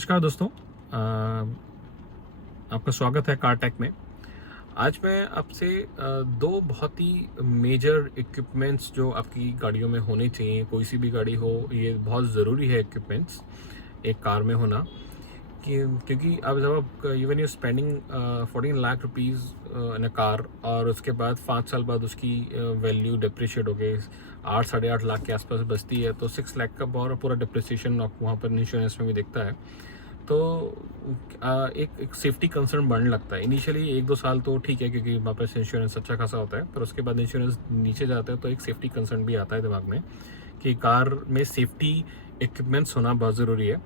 नमस्कार दोस्तों, आपका स्वागत है कार टेक में। आज मैं आपसे दो बहुत ही मेजर इक्विपमेंट्स जो आपकी गाड़ियों में होने चाहिए, कोई सी भी गाड़ी हो, ये बहुत ज़रूरी है इक्विपमेंट्स एक कार में होना। क्योंकि अब जब आप even you spending 14 lakh rupees in a car और उसके बाद 5 साल बाद उसकी वैल्यू डिप्रिशिएट हो गई 8-8.5 लाख के आसपास बचती है, तो 6 लाख का पूरा डिप्रिसिएशन आप वहाँ पर इंश्योरेंस में भी दिखता है। तो एक सेफ्टी कंसर्न बढ़ने लगता है। इनिशियली 1-2 साल तो ठीक है, क्योंकि वहाँ पर इंश्योरेंस अच्छा खासा होता है, पर उसके बाद इंश्योरेंस नीचे जाता है तो एक सेफ्टी कंसर्न भी आता है दिमाग में कि कार में सेफ्टी इक्विपमेंट्स होना बहुत ज़रूरी है।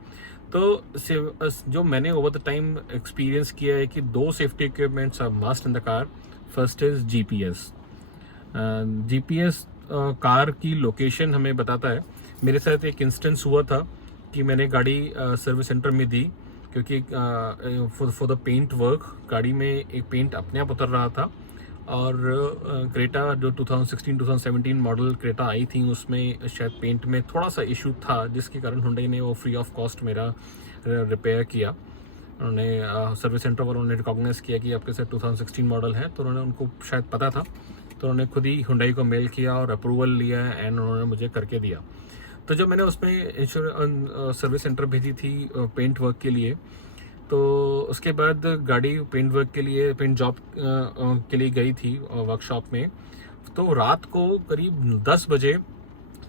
तो जो मैंने ओवर द टाइम एक्सपीरियंस किया है कि दो safety equipments are must in the car. First is GPS. GPS car की लोकेशन हमें बताता है। मेरे साथ एक इंस्टेंस हुआ था कि मैंने गाड़ी सर्विस सेंटर में दी, क्योंकि फॉर द पेंट वर्क गाड़ी में एक पेंट अपने आप उतर रहा था। और क्रेटा जो 2016-2017 मॉडल क्रेटा आई थी, उसमें शायद पेंट में थोड़ा सा इशू था, जिसके कारण हुंडई ने वो फ्री ऑफ कॉस्ट मेरा रिपेयर किया। उन्होंने सर्विस सेंटर वालों ने रिकॉग्नाइज किया कि आपके साथ 2016 मॉडल है, तो उन्होंने उनको शायद पता था, तो उन्होंने खुद ही हुंडई को मेल किया और अप्रूवल लिया एंड उन्होंने मुझे करके दिया। तो जब मैंने उसमें सर्विस सेंटर भेजी थी पेंट वर्क के लिए, तो उसके बाद गाड़ी पेंट वर्क के लिए, पेंट जॉब के लिए गई थी वर्कशॉप में। तो रात को करीब 10 बजे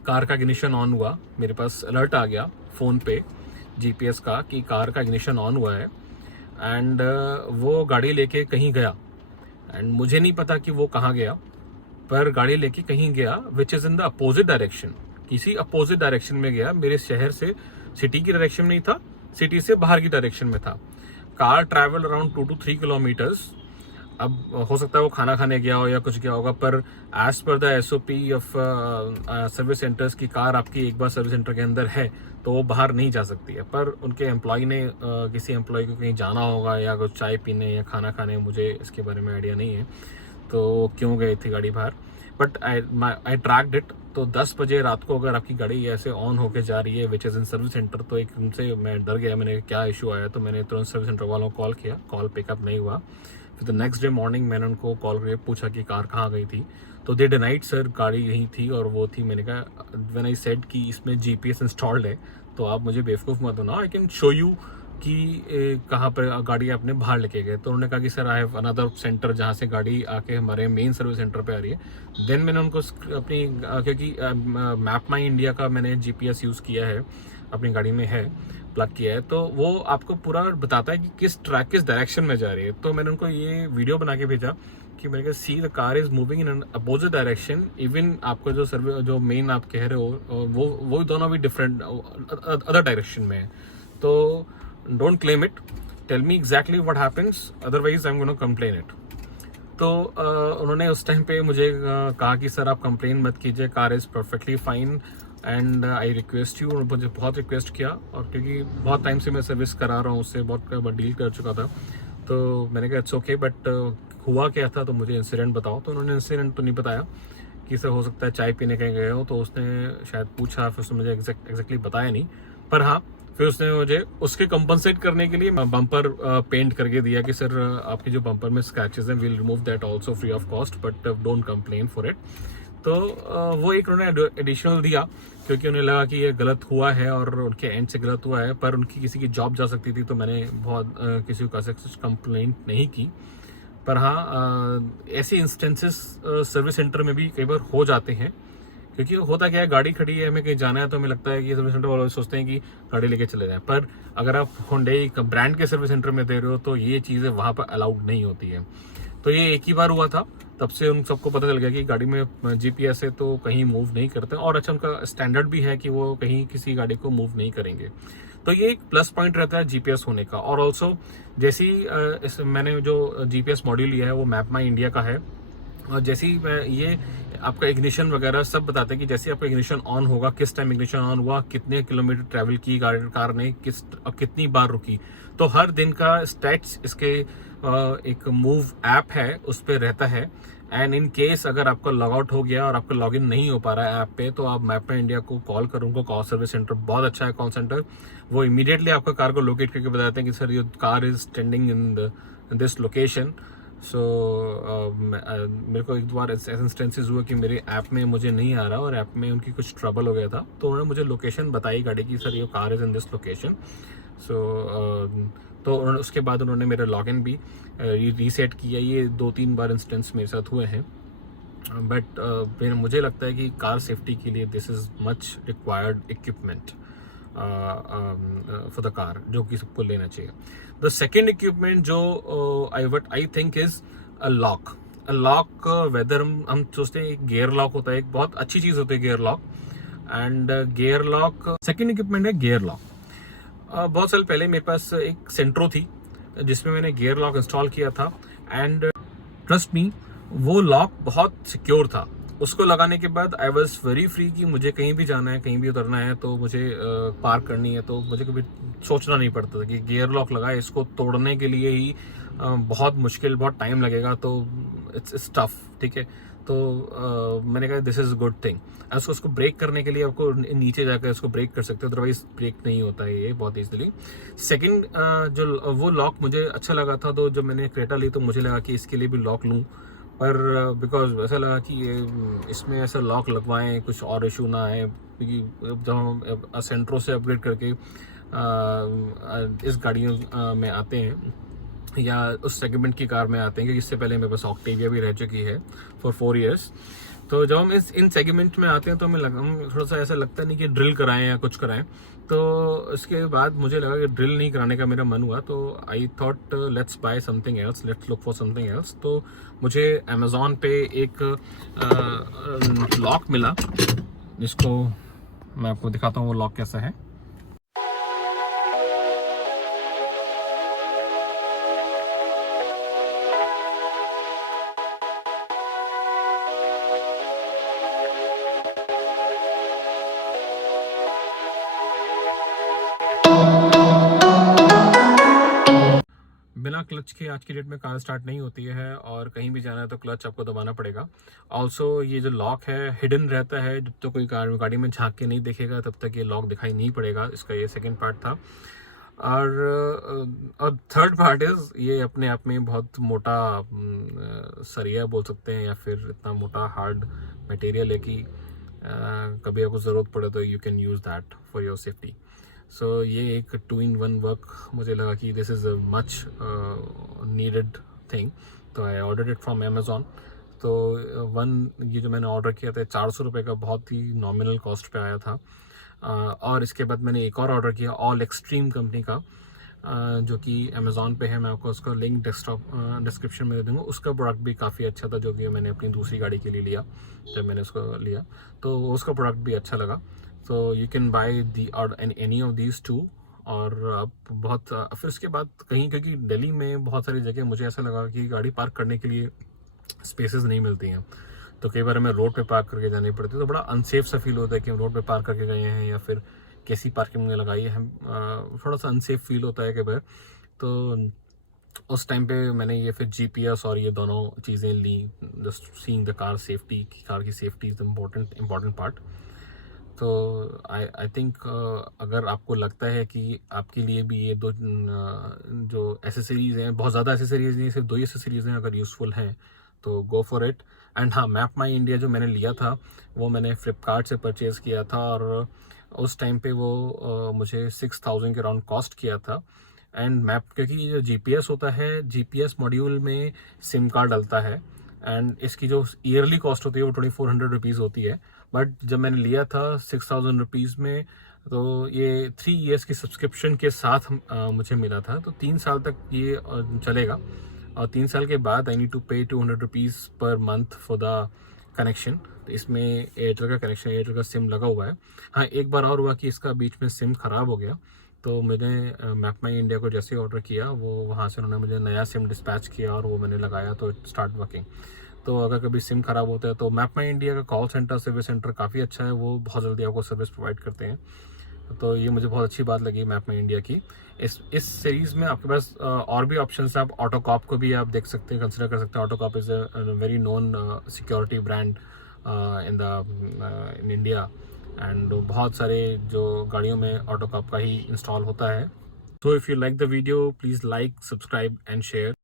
कार का इग्निशन ऑन हुआ। मेरे पास अलर्ट आ गया फ़ोन पे जीपीएस का कि कार का इग्निशन ऑन हुआ है। एंड वो गाड़ी लेके कहीं गया, एंड मुझे नहीं पता कि वो कहाँ गया, पर गाड़ी लेके कहीं गया which is in the opposite direction. किसी अपोजिट डायरेक्शन में गया, मेरे शहर से सिटी की डायरेक्शन में नहीं था, सिटी से बाहर की डायरेक्शन में था। Car travel around 2 to 3 kilometres. अब हो सकता है वो खाना खाने गया हो या कुछ गया होगा, पर as per the SOP of service centres की कार आपकी एक बार सर्विस सेंटर के अंदर है तो वो बाहर नहीं जा सकती है। पर उनके एम्प्लॉय ने किसी एम्प्लॉय को कहीं जाना होगा या कुछ चाय पीने या खाना खाने, मुझे इसके बारे में आइडिया नहीं है तो क्यों गई थी गाड़ी बाहर, बट आई ट्रैक्ड इट। तो 10 बजे रात को अगर आपकी गाड़ी ऐसे ऑन होके जा रही है which is in service centre, तो एकदम से मैं डर गया। मैंने क्या इशू आया, तो मैंने तुरंत सर्विस सेंटर वालों को कॉल किया, कॉल पिकअप नहीं हुआ। फिर द नेक्स्ट डे मॉर्निंग मैंने उनको कॉल करके पूछा कि कार कहाँ गई थी, तो दे डिनाइड सर गाड़ी यहीं थी और वो थी। मैंने कहा व्हेन आई सेड कि इसमें जीपीएस इंस्टॉल्ड है, तो आप मुझे बेवकूफ़ मत बनाओ, आई कैन शो यू कि कहाँ पर गाड़ी आपने बाहर लेके गए। तो उन्होंने कहा कि sir I have another centre जहाँ से गाड़ी आके हमारे मेन सर्विस सेंटर पे आ रही है। देन मैंने उनको अपनी क्योंकि मैप माई इंडिया का मैंने जीपीएस यूज़ किया है, अपनी गाड़ी में है प्लग किया है, तो वो आपको पूरा बताता है कि किस डायरेक्शन में जा रही है। तो मैंने उनको ये वीडियो बना के भेजा कि मैंने कहा see the car is moving in opposite direction, even आपका जो मेन आप कह रहे हो वो दोनों भी डिफरेंट अदर डायरेक्शन में है। तो don't claim it, tell me exactly what happens, otherwise I am gonna complain it. तो उन्होंने उस टाइम पे मुझे कहा कि सर आप कंप्लेन मत कीजिए, car is perfectly fine and I request you. उन्होंने मुझे बहुत रिक्वेस्ट किया, और क्योंकि बहुत टाइम से मैं सर्विस करा रहा हूँ, उससे बहुत डील कर चुका था, तो मैंने कहा इट्स ओके, बट हुआ क्या था तो मुझे इंसिडेंट बताओ। तो उन्होंने इंसिडेंट तो नहीं बताया कि सर हो सकता है चाय पीने कहीं गए हो, तो उसने शायद पूछा, फिर उसने मुझे एग्जैक्टली बताया नहीं, पर हाँ फिर उसने मुझे उसके कंपनसेट करने के लिए बम्पर पेंट करके दिया कि सर आपके जो बम्पर में स्क्रैचेस हैं will remove that also free of cost, but don't complain for it. तो वो एक उन्होंने एडिशनल दिया, क्योंकि उन्हें लगा कि ये गलत हुआ है और उनके एंड से गलत हुआ है, पर उनकी किसी की जॉब जा सकती थी, तो मैंने बहुत किसी को कुछ कंप्लेंट नहीं की। पर हाँ ऐसे इंस्टेंसेस सर्विस सेंटर में भी कई बार हो जाते हैं, क्योंकि होता क्या है, गाड़ी खड़ी है, हमें कहीं जाना है, तो हमें लगता है कि सर्विस सेंटर वाले सोचते हैं कि गाड़ी लेके चले जाएं, पर अगर आप हुंडई ब्रांड के सर्विस सेंटर में दे रहे हो तो ये चीज़ें वहाँ पर अलाउड नहीं होती है। तो ये एक ही बार हुआ था, तब से उन सबको पता चल गया कि गाड़ी में जीपीएस है तो कहीं मूव नहीं करते, और अच्छा उनका स्टैंडर्ड भी है कि वो कहीं किसी गाड़ी को मूव नहीं करेंगे। तो ये एक प्लस पॉइंट रहता है जीपीएस होने का। और ऑल्सो जैसी मैंने जो जीपीएस मॉड्यूल लिया है वो मैप माई इंडिया का है, और जैसे ही मैं ये आपका इग्निशन वगैरह सब बताते हैं कि जैसे आपका इग्निशन ऑन होगा, किस टाइम इग्निशन ऑन हुआ, कितने किलोमीटर ट्रैवल की कार ने, कितनी बार रुकी, तो हर दिन का स्टैट्स इसके एक मूव ऐप है उस पर रहता है। एंड इन केस अगर आपका लॉग आउट हो गया और आपका लॉगिन नहीं हो पा रहा है ऐप पे, तो आप मैप में इंडिया को कॉल करो। उनको कॉल सर्विस सेंटर बहुत अच्छा है, कॉल सेंटर। वो इमीडिएटली आपका कार को लोकेट करके बताते हैं कि सर ये car is standing in this location. So मेरे को एक बार ऐसे इंस्टेंसेस हुआ कि मेरे ऐप में मुझे नहीं आ रहा और ऐप में उनकी कुछ ट्रबल हो गया था, तो उन्होंने मुझे लोकेशन बताई गाड़ी की, सर ये car is in this location. So तो उसके बाद उन्होंने मेरा लॉगिन भी रीसेट किया। ये 2-3 बार इंस्टेंस मेरे साथ हुए हैं। बट मुझे लगता है कि कार सेफ्टी के लिए this is much required equipment for the car, जो कि सबको लेना चाहिए। द सेकेंड इक्विपमेंट जो I think is a lock. Lock whether हम सोचते हैं एक गियर लॉक होता है, एक बहुत अच्छी चीज़ होती है gear lock. And gear lock second equipment है गियर लॉक। बहुत साल पहले मेरे पास एक सेंट्रो थी जिसमें मैंने गियर लॉक इंस्टॉल किया था, एंड ट्रस्ट मी वो लॉक बहुत सिक्योर था। उसको लगाने के बाद आई वॉज वेरी फ्री कि मुझे कहीं भी जाना है, कहीं भी उतरना है, तो मुझे पार्क करनी है, तो मुझे कभी सोचना नहीं पड़ता था कि गियर लॉक लगाए, इसको तोड़ने के लिए ही बहुत मुश्किल, बहुत टाइम लगेगा, तो इट्स टफ, ठीक है। तो मैंने कहा दिस इज़ गुड थिंग। उसको ब्रेक करने के लिए आपको नीचे जाकर इसको ब्रेक कर सकते हो, अदरवाइज ब्रेक नहीं होता है ये बहुत ईजिली। सेकंड जो वो लॉक मुझे अच्छा लगा था, तो जब मैंने क्रेटा ली तो मुझे लगा कि इसके लिए भी लॉक लूँ, पर बिकॉज ऐसा लगा कि ये इसमें ऐसा लॉक लगवाएं कुछ और इशू ना आए, क्योंकि जब हम सेंट्रो से अपग्रेड करके इस गाड़ियों में आते हैं या उस सेगमेंट की कार में आते हैं, क्योंकि इससे पहले मेरे पास ऑक्टेविया भी रह चुकी है फॉर 4 years। तो जब हम इन सेगमेंट में आते हैं तो हम थोड़ा सा ऐसा लगता नहीं कि ड्रिल कराएं या कुछ कराएं। तो इसके बाद मुझे लगा कि ड्रिल नहीं कराने का मेरा मन हुआ, तो I thought let's buy something else, let's look for something else. तो मुझे अमेज़ॉन पे एक लॉक मिला, जिसको मैं आपको दिखाता हूँ वो लॉक कैसा है। बिना क्लच के आज की डेट में कार स्टार्ट नहीं होती है, और कहीं भी जाना है तो क्लच आपको दबाना पड़ेगा। ऑल्सो ये जो लॉक है हिडन रहता है, जब तक कोई गाड़ी में झांक के नहीं देखेगा तब तक ये लॉक दिखाई नहीं पड़ेगा। इसका ये सेकंड पार्ट था। और थर्ड पार्ट इज़ ये अपने आप में बहुत मोटा सरिया बोल सकते हैं, या फिर इतना मोटा हार्ड मटेरियल है कि कभी आपको ज़रूरत पड़े तो you can use that for your safety. So ये एक 2-in-1 वर्क मुझे लगा कि this is a much needed thing, तो I order it from Amazon. तो ये जो मैंने ऑर्डर किया था 400 रुपये का, बहुत ही नॉमिनल कॉस्ट पे आया था। और इसके बाद मैंने एक और ऑर्डर किया ऑल एक्सट्रीम कंपनी का, जो कि अमेज़ॉन पे है। मैं आपको उसका लिंक डिस्क्रिप्शन में दे दूँगा। उसका प्रोडक्ट भी काफ़ी अच्छा था, जो कि मैंने अपनी दूसरी गाड़ी के लिए लिया। जब मैंने उसको लिया तो उसका प्रोडक्ट भी अच्छा लगा। तो you can by any of these two. और अब बहुत फिर उसके बाद कहीं, क्योंकि दिल्ली में बहुत सारी जगह मुझे ऐसा लगा कि गाड़ी पार्क करने के लिए स्पेसेस नहीं मिलती हैं, तो कई बार हमें रोड पे पार्क करके जानी पड़ती है, तो बड़ा अनसेफ सा फील होता है कि हम रोड पे पार्क करके गए हैं या फिर कैसी पार्किंग में लगाई है, हम थोड़ा सा अनसेफ फील होता है कई बार। तो उस टाइम पे मैंने ये फिर जीपीएस और ये दोनों चीज़ें ली, just seeing the car safety, car की सेफ्टी इज़ इम्पॉर्टेंट पार्ट। तो आई थिंक अगर आपको लगता है कि आपके लिए भी ये दो जो एसेसरीज़ हैं, बहुत ज़्यादा एसेसरीज़ नहीं, सिर्फ 2 ही एसेसरीज़ हैं, अगर यूज़फुल हैं तो गो फॉर इट। एंड हाँ, मैप माई इंडिया जो मैंने लिया था वो मैंने फ्लिपकार्ट से परचेज़ किया था, और उस टाइम पे वो मुझे 6000 के अराउंड कॉस्ट किया था। एंड मैप, क्योंकि जो जीपीएस होता है, जीपीएस मॉड्यूल में सिम कार्ड डलता है, एंड इसकी जो ईयरली कॉस्ट होती है वो 2400 रुपीज़ होती है। बट जब मैंने लिया था 6000 रुपीज़ में, तो ये 3 years की सब्सक्रिप्शन के साथ मुझे मिला था, तो 3 साल तक ये चलेगा। और 3 साल के बाद आई नीड टू पे 200 rupees per month for the connection. तो इसमें एयरटेल का कनेक्शन, एयरटेल का सिम लगा हुआ है। हाँ, एक बार और हुआ कि इसका बीच में सिम ख़राब हो गया, तो मैंने मैप माई इंडिया को जैसे ऑर्डर किया, वो वहाँ से उन्होंने मुझे नया सिम डिस्पैच किया और वो मैंने लगाया, तो स्टार्ट वर्किंग। तो अगर कभी सिम ख़राब होता है तो मैप माई इंडिया का कॉल सेंटर, सर्विस सेंटर काफ़ी अच्छा है, वो बहुत जल्दी आपको सर्विस प्रोवाइड करते हैं। तो ये मुझे बहुत अच्छी बात लगी मैप में इंडिया की। इस सीरीज़ में आपके पास और भी ऑप्शन है। आप ऑटोकॉप को भी आप देख सकते हैं, कंसिडर कर सकते हैं। Autocop is a very known security brand in India, and बहुत सारे जो गाड़ियों में ऑटोकॉप का ही इंस्टॉल होता है। So if you like the video, please like, subscribe and share.